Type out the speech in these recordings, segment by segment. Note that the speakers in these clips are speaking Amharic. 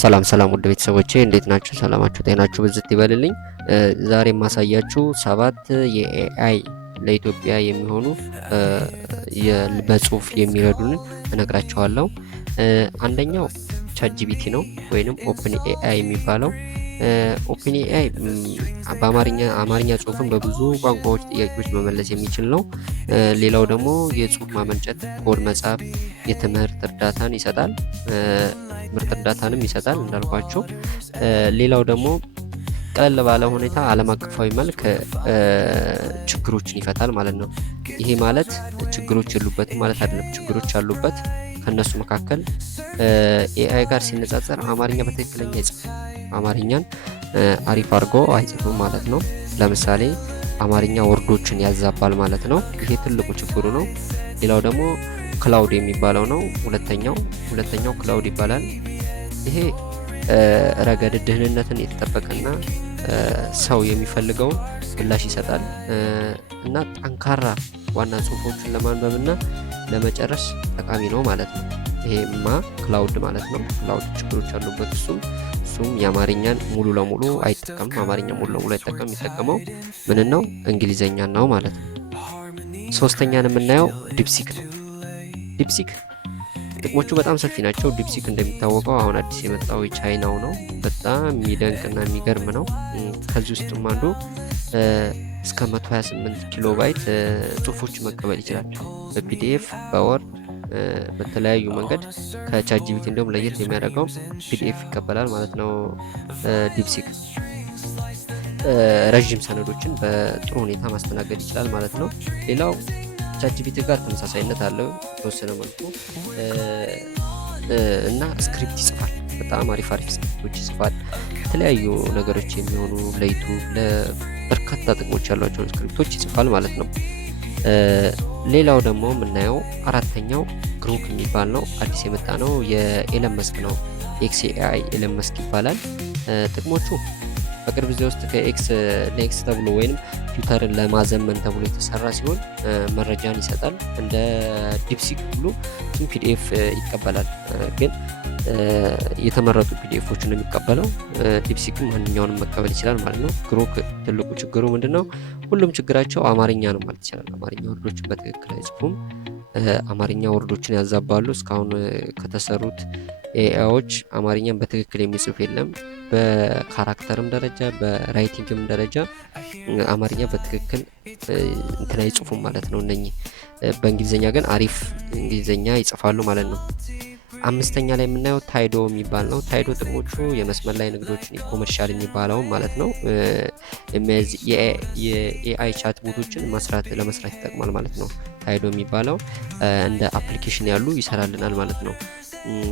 ሰላም ውድ ቤተሰቦቼ እንዴት ናችሁ? ሰላማችሁ ጤናችሁ ብዝት ይበልልኝ። ዛሬ የማሳያችሁ 7 የኤአይ ለኢትዮጵያ የሚሆኑ በጽሁፍ የሚረዱን እነግራችኋለሁ። አንደኛው ቻትጂፒቲ ነው ወይንም ኦፕን ኤአይ የሚባለው። ኦፕን ኤአይ አማርኛ ጽሁፍን በብዙ ቋንቋዎች ጥያቄዎች መመለስ የሚችል ነው። ሌላው ደግሞ የጽሁፍ ማመንጨት፣ ኮድ መጻፍ፣ የትምህርት እርዳታን ይሰጣል። ምርጥ እርዳታንም ይሰጣል እንዳልኳቸው። ሌላው ደግሞ ቀለል ባለ ሁኔታ ዓለም አቀፋዊ መልክ ችግሮችን ይፈታል ማለት ነው። ይሄ ማለት ችግሮች የሉበትም ማለት አይደለም። ችግሮች አሉበት። ከነሱ መካከል ኤአይ ጋር ሲነጻጸር አማርኛ በትክክለኛ አይጽፍም። አማርኛን አሪፍ አድርጎ አይጽፍም ማለት ነው። ለምሳሌ አማርኛ ወርዶችን ያዛባል ማለት ነው። ይሄ ትልቁ ችግሩ ነው። ሌላው ደግሞ ክላውድ የሚባለው ነው። ሁለተኛው ክላውድ ይባላል። ይሄ ረገድ ደህንነትን የተጠበቀና ሰው የሚፈልገውን ምላሽ ይሰጣል እና ጠንካራ ዋና ጽሁፎችን ለማንበብና ለመጨረስ ጠቃሚ ነው ማለት ነው። ይሄማ ክላውድ ማለት ነው። ክላውድ ችግሮች አሉበት። እሱም የአማርኛን ሙሉ ለሙሉ አይጠቀምም። አማርኛ ሙሉ ለሙሉ አይጠቀምም። የሚጠቀመው ምን ነው? እንግሊዘኛ ነው ማለት ነው። ሶስተኛን የምናየው ዲፕሲክ ነው። ዲፕሲክ ጥቅሞቹ በጣም ሰፊ ናቸው። ዲፕሲክ እንደሚታወቀው አሁን አዲስ የመጣው የቻይናው ነው። በጣም የሚደንቅና የሚገርም ነው። ከዚህ ውስጥም አንዱ እስከ 128 ኪሎ ባይት ጽሁፎች መቀበል ይችላል። በፒዲኤፍ በወርድ በተለያዩ መንገድ ከቻትጂፒቲ እንደውም ለየት የሚያደርገው ፒዲኤፍ ይቀበላል ማለት ነው። ዲፕሲክ ረዥም ሰነዶችን በጥሩ ሁኔታ ማስተናገድ ይችላል ማለት ነው። ሌላው ቻትጂፒቲ ጋር ተመሳሳይነት አለው የተወሰነ መልኩ እና ስክሪፕት ይጽፋል። በጣም አሪፍ ስክሪፕቶች ይጽፋል። የተለያዩ ነገሮች የሚሆኑ ለዩቱብ ለበርካታ ጥቅሞች ያሏቸው ስክሪፕቶች ይጽፋል ማለት ነው። ሌላው ደግሞ የምናየው አራተኛው ግሮክ የሚባል ነው። አዲስ የመጣ ነው። የኤለን መስክ ነው። ኤክስኤአይ ኤለን መስክ ይባላል። ጥቅሞቹ በቅርብ ጊዜ ውስጥ ለኤክስ ተብሎ ወይም ትዊተርን ለማዘመን ተብሎ የተሰራ ሲሆን መረጃን ይሰጣል። እንደ ዲፕሲክ ሁሉ ፒዲኤፍ ይቀበላል፣ ግን የተመረጡ ፒዲኤፎችን ነው የሚቀበለው። ዲፕሲክም ማንኛውንም መቀበል ይችላል ማለት ነው። ግሮክ ትልቁ ችግሩ ምንድን ነው? ሁሉም ችግራቸው አማርኛ ነው ማለት ይችላል። አማርኛ ወርዶችን በትክክል አይጽፉም። አማርኛ ወርዶችን ያዛባሉ። እስካሁን ከተሰሩት ኤአይዎች አማርኛን በትክክል የሚጽፍ የለም። በካራክተርም ደረጃ በራይቲንግም ደረጃ አማርኛ በትክክል እንትን አይጽፉም ማለት ነው። እነኚህ በእንግሊዝኛ ግን አሪፍ እንግሊዝኛ ይጽፋሉ ማለት ነው። አምስተኛ ላይ የምናየው ታይዶ የሚባል ነው። ታይዶ ጥቅሞቹ የመስመር ላይ ንግዶችን ኮመርሻል የሚባለው ማለት ነው። የኤአይ ቻት ቦቶችን ለመስራት ይጠቅማል ማለት ነው። ታይዶ የሚባለው እንደ አፕሊኬሽን ያሉ ይሰራልናል ማለት ነው።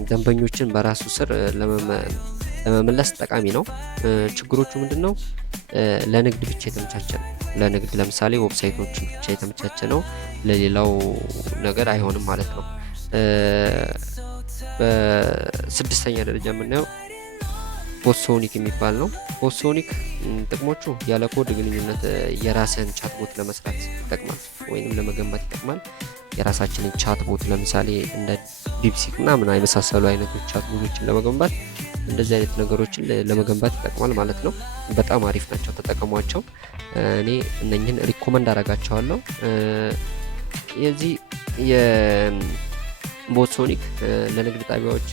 ደንበኞችን በራሱ ስር ለመመለስ ጠቃሚ ነው። ችግሮቹ ምንድን ነው? ለንግድ ብቻ የተመቻቸ ነው። ለንግድ ለምሳሌ ዌብሳይቶች ብቻ የተመቻቸ ነው። ለሌላው ነገር አይሆንም ማለት ነው። በስድስተኛ ደረጃ የምናየው ቦትሶኒክ የሚባል ነው። ቦትሶኒክ ጥቅሞቹ ያለ ኮድ ግንኙነት የራስን ቻትቦት ለመስራት ይጠቅማል ወይንም ለመገንባት ይጠቅማል። የራሳችንን ቻትቦት ለምሳሌ እንደ ዲፕሲክ ምናምን የመሳሰሉ አይነቶች ቻትቦቶችን ለመገንባት እንደዚህ አይነት ነገሮችን ለመገንባት ይጠቅማል ማለት ነው። በጣም አሪፍ ናቸው፣ ተጠቀሟቸው። እኔ እነኝህን ሪኮመንድ አደርጋቸዋለሁ። የዚህ ቦትሶኒክ ለንግድ ጣቢያዎች፣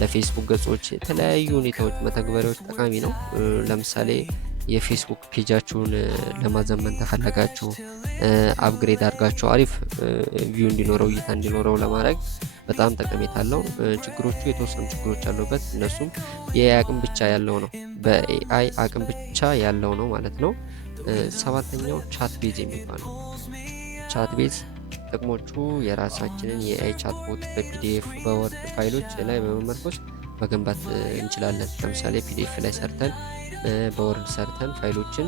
ለፌስቡክ ገጾች፣ የተለያዩ ሁኔታዎች መተግበሪያዎች ጠቃሚ ነው። ለምሳሌ የፌስቡክ ፔጃችሁን ለማዘመን ተፈለጋችሁ አፕግሬድ አድርጋችሁ አሪፍ ቪው እንዲኖረው እይታ እንዲኖረው ለማድረግ በጣም ጠቀሜታ አለው። ችግሮቹ የተወሰኑ ችግሮች አሉበት። እነሱም የኤአይ አቅም ብቻ ያለው ነው። በኤአይ አቅም ብቻ ያለው ነው ማለት ነው። ሰባተኛው ቻት ቤዝ የሚባለው ቻት ቤዝ ጥቅሞቹ የራሳችንን የኤአይ ቻትቦት በፒዲኤፍ በወርድ ፋይሎች ላይ በመመርኮዝ መገንባት እንችላለን። ለምሳሌ ፒዲኤፍ ላይ ሰርተን በወርድ ሰርተን ፋይሎችን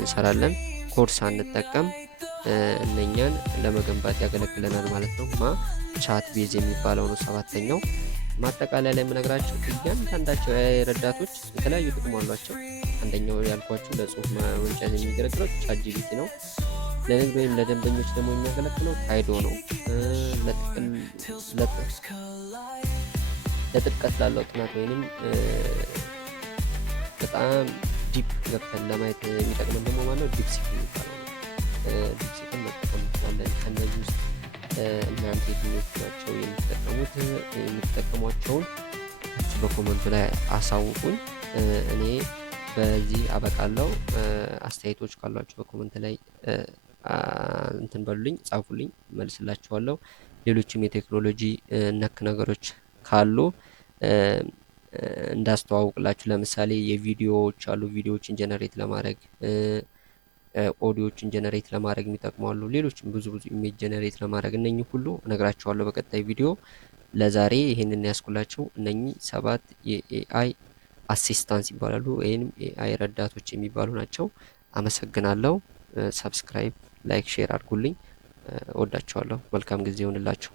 እንሰራለን። ኮድ ሳንጠቀም እነኛን ለመገንባት ያገለግለናል ማለት ነው። ቻት ቤዝ የሚባለው ነው ሰባተኛው። ማጠቃለያ ላይ የምነግራቸው እያንዳንዳቸው የኤአይ ረዳቶች የተለያዩ ጥቅም አሏቸው። አንደኛው ያልኳችሁ ለጽሁፍ ማመንጨት የሚያገለግለው ቻትጂፒቲ ነው። ለንግድ ወይም ለደንበኞች ደግሞ የሚያገለግለው ታይዶ ነው። ለጥልቀት ላለው ጥናት ወይንም በጣም ዲፕ ገብተን ለማየት የሚጠቅመን ደግሞ ማነው ዲፕሲክ የሚባለው ነው። ዲፕሲክን መጠቀም እንችላለን። ከእነዚህ ውስጥ እናንተ የትኞቹ ናቸው የምትጠቀሟቸውን በኮመንቱ ላይ አሳውቁኝ። እኔ በዚህ አበቃለሁ። አስተያየቶች ካሏችሁ በኮመንት ላይ እንትን በሉልኝ፣ ጻፉልኝ፣ መልስላችኋለሁ። ሌሎችም የቴክኖሎጂ ነክ ነገሮች ካሉ እንዳስተዋውቅላችሁ። ለምሳሌ የቪዲዮዎች አሉ፣ ቪዲዮዎችን ጀነሬት ለማድረግ ኦዲዮዎችን ጀነሬት ለማድረግ የሚጠቅሙ አሉ። ሌሎችም ብዙ ኢሜጅ ጀነሬት ለማድረግ እነኚህ ሁሉ እነግራችኋለሁ በቀጣይ ቪዲዮ። ለዛሬ ይሄንን ያስኩላችሁ እነኚህ 7 የኤአይ አሲስታንስ ይባላሉ ወይም ኤአይ ረዳቶች የሚባሉ ናቸው። አመሰግናለሁ። ሰብስክራይብ፣ ላይክ፣ ሼር አድርጉልኝ። እወዳችኋለሁ። መልካም ጊዜ ይሁንላችሁ።